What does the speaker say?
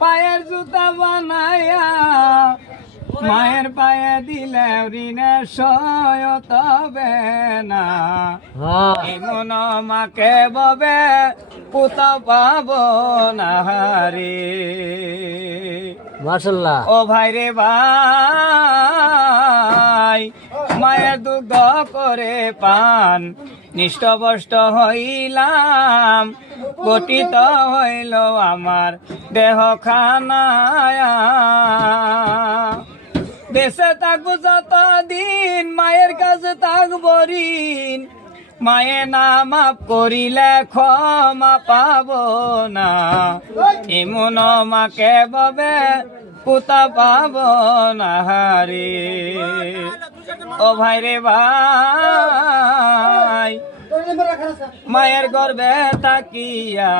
পায়ের জুতা বানায়া মায়ের পায়ে দিলে ঋণে সয় তবে না এমন মাকে ববে পুতা পাব না রে মাশাআল্লাহ। ও ভাই রে ভাই মায়ের দুগ্ধ করে পান নিষ্ঠবষ্ট হইলাম গঠিত হইল আমার দেহ খানায়া দেশে থাকবো যতদিন মায়ের কাছে থাকবো ঋণ মায়ে না মাপ করিলে ক্ষমা পাব না এমন মাকে ববে পুতা পাব না রে ও ভাই রে ভাই মায়ের গর্বে তাকিয়া